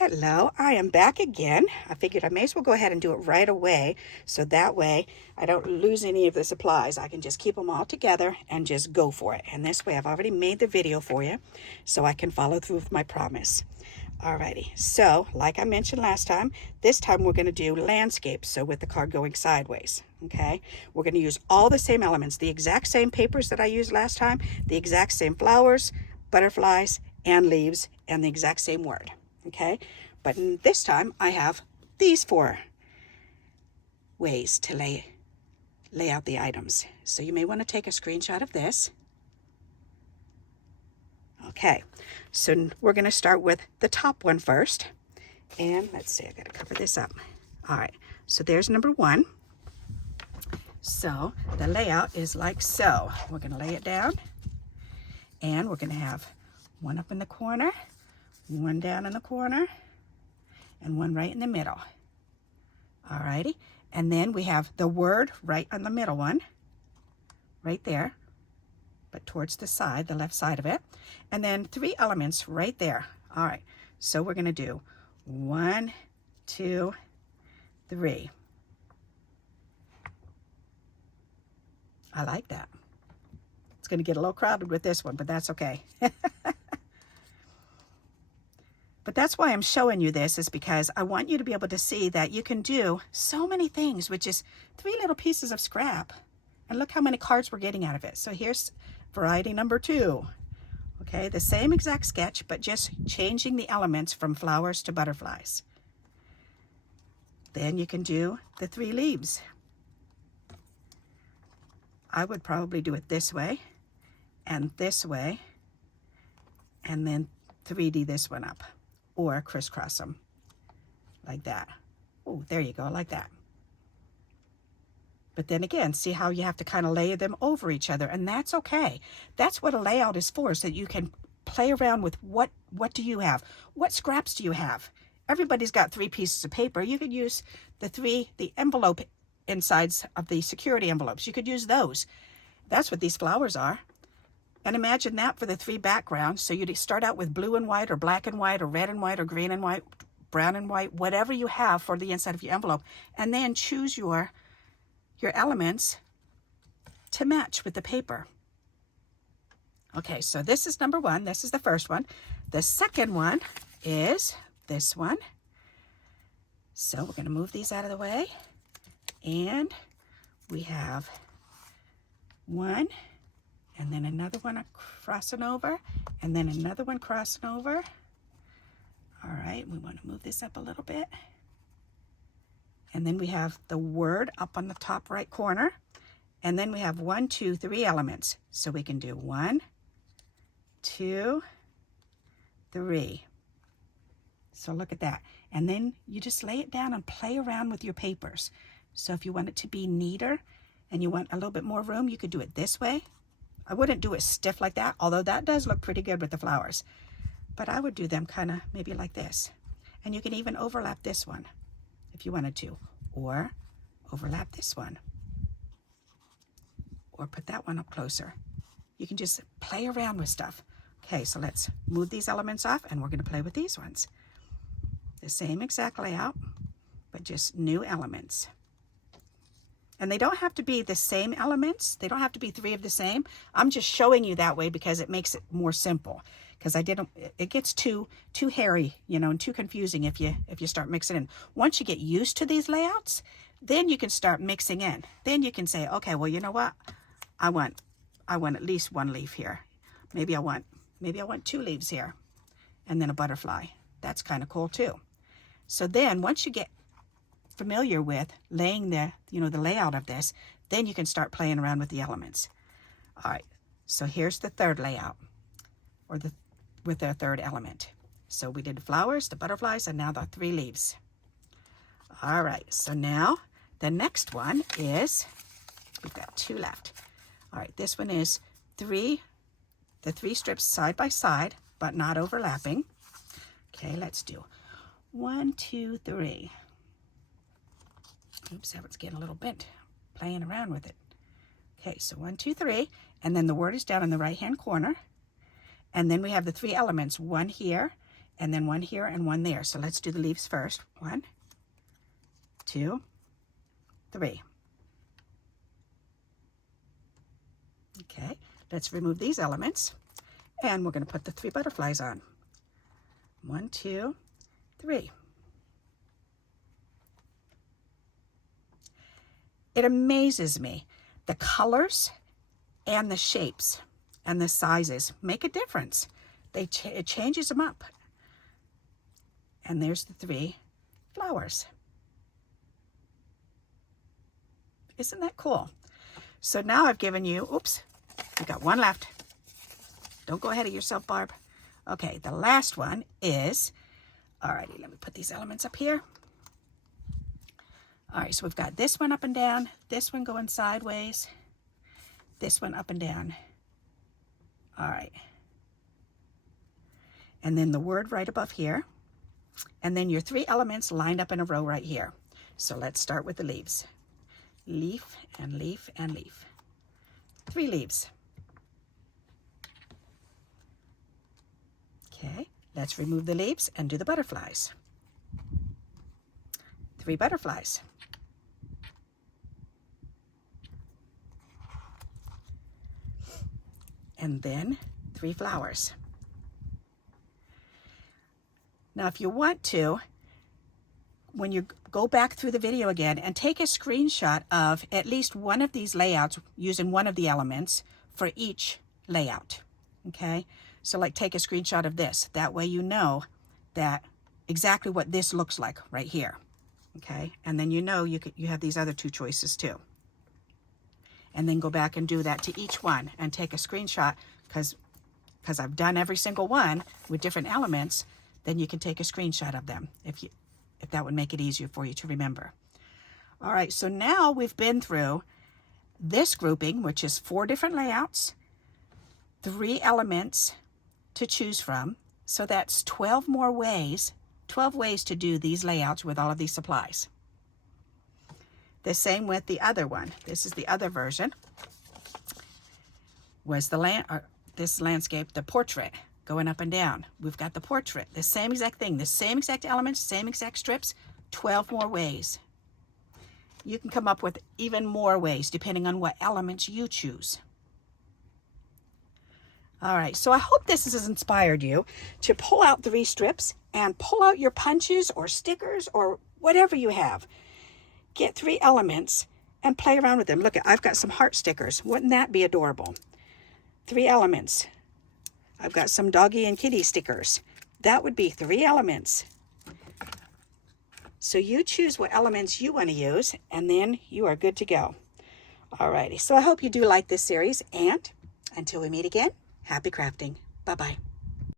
Hello, I am back again. I figured I may as well go ahead and do it right away, so that way I don't lose any of the supplies. I can just keep them all together and just go for it. And this way I've already made the video for you, so I can follow through with my promise. Alrighty, so like I mentioned last time, this time we're going to do landscapes, so with the card going sideways. Okay, we're going to use all the same elements, the exact same papers that I used last time, the exact same flowers, butterflies, and leaves, and the exact same word. Okay, but this time I have these 4 ways to lay out the items. So you may want to take a screenshot of this. Okay, so we're going to start with the top one first. And let's see, I got to cover this up. All right, so there's number 1. So the layout is like so. We're going to lay it down, and we're going to have one up in the corner, one down in the corner, and one right in the middle. Alrighty, and then we have the word right on the middle one, right there, but towards the side, the left side of it, and then 3 elements right there. All right, so we're gonna do 1, 2, 3. I like that. It's gonna get a little crowded with this one, but that's okay. But that's why I'm showing you this, is because I want you to be able to see that you can do so many things with just 3 little pieces of scrap. And look how many cards we're getting out of it. So here's variety number 2. Okay, the same exact sketch, but just changing the elements from flowers to butterflies. Then you can do the 3 leaves. I would probably do it this way, and then 3D this one up. Or crisscross them like that. Oh, there you go, like that. But then again, see how you have to kind of lay them over each other, and that's okay. That's what a layout is for, so that you can play around with what do you have? What scraps do you have? Everybody's got 3 pieces of paper. You could use the envelope insides of the security envelopes. You could use those. That's what these flowers are. And imagine that for the 3 backgrounds. So you'd start out with blue and white, or black and white, or red and white, or green and white, brown and white, whatever you have for the inside of your envelope. And then choose your elements to match with the paper. Okay, so this is number 1. This is the first one. The second one is this one. So we're going to move these out of the way. And we have 1. And then another one crossing over, and then another one crossing over. All right, we want to move this up a little bit. And then we have the word up on the top right corner. And then we have 1, 2, 3 elements. So we can do 1, 2, 3. So look at that. And then you just lay it down and play around with your papers. So if you want it to be neater and you want a little bit more room, you could do it this way. I wouldn't do it stiff like that, although that does look pretty good with the flowers. But I would do them kind of maybe like this. And you can even overlap this one if you wanted to, or overlap this one, or put that one up closer. You can just play around with stuff. Okay, so let's move these elements off, and we're going to play with these ones. The same exact layout, but just new elements. And they don't have to be the same elements. They don't have to be 3 of the same. I'm just showing you that way because it makes it more simple. Because it gets too hairy, and too confusing if you start mixing in. Once you get used to these layouts, then you can start mixing in. Then you can say, okay, well, you know what? I want at least 1 leaf here. Maybe I want 2 leaves here, and then a butterfly. That's kind of cool too. So then once you get familiar with laying the layout of this, then you can start playing around with the elements. All right, so here's the 3rd layout, or with the 3rd element. So we did the flowers, the butterflies, and now the 3 leaves. All right, so now the next one is, we've got 2 left. All right, this one is the 3 strips side by side, but not overlapping. Okay, let's do 1, 2, 3. Oops, that one's getting a little bent, playing around with it. Okay, so 1, 2, 3, and then the word is down in the right-hand corner. And then we have the 3 elements, 1 here, and then one here and one there. So let's do the leaves first. 1, 2, 3. Okay, let's remove these elements, and we're going to put the 3 butterflies on. 1, 2, 3. It amazes me. The colors and the shapes and the sizes make a difference. It changes them up. And there's the 3 flowers. Isn't that cool? So now I've given you, oops, we got one left. Don't go ahead of yourself, Barb. Okay, the last one is, alrighty, let me put these elements up here. All right, so we've got this one up and down, this one going sideways, this one up and down. All right. And then the word right above here. And then your 3 elements lined up in a row right here. So let's start with the leaves. Leaf and leaf and leaf. 3 leaves. Okay, let's remove the leaves and do the butterflies. 3 butterflies. And then 3 flowers. Now, if you want to, when you go back through the video again and take a screenshot of at least one of these layouts using one of the elements for each layout, okay? So like take a screenshot of this. That way you know that exactly what this looks like right here, okay? And then you know you have these other 2 choices too. And then go back and do that to each one and take a screenshot, because I've done every single one with different elements. Then you can take a screenshot of them if that would make it easier for you to remember. All right, so now we've been through this grouping, which is 4 different layouts, 3 elements to choose from. So that's 12 more ways, 12 ways to do these layouts with all of these supplies. The same with the other one. This is the other version. Was this landscape, the portrait, going up and down. We've got the portrait, the same exact thing, the same exact elements, same exact strips, 12 more ways. You can come up with even more ways depending on what elements you choose. All right, so I hope this has inspired you to pull out 3 strips and pull out your punches or stickers or whatever you have. Get 3 elements and play around with them. Look, I've got some heart stickers. Wouldn't that be adorable? 3 elements. I've got some doggy and kitty stickers. That would be 3 elements. So you choose what elements you want to use, and then you are good to go. Alrighty, so I hope you do like this series, and until we meet again, happy crafting. Bye-bye.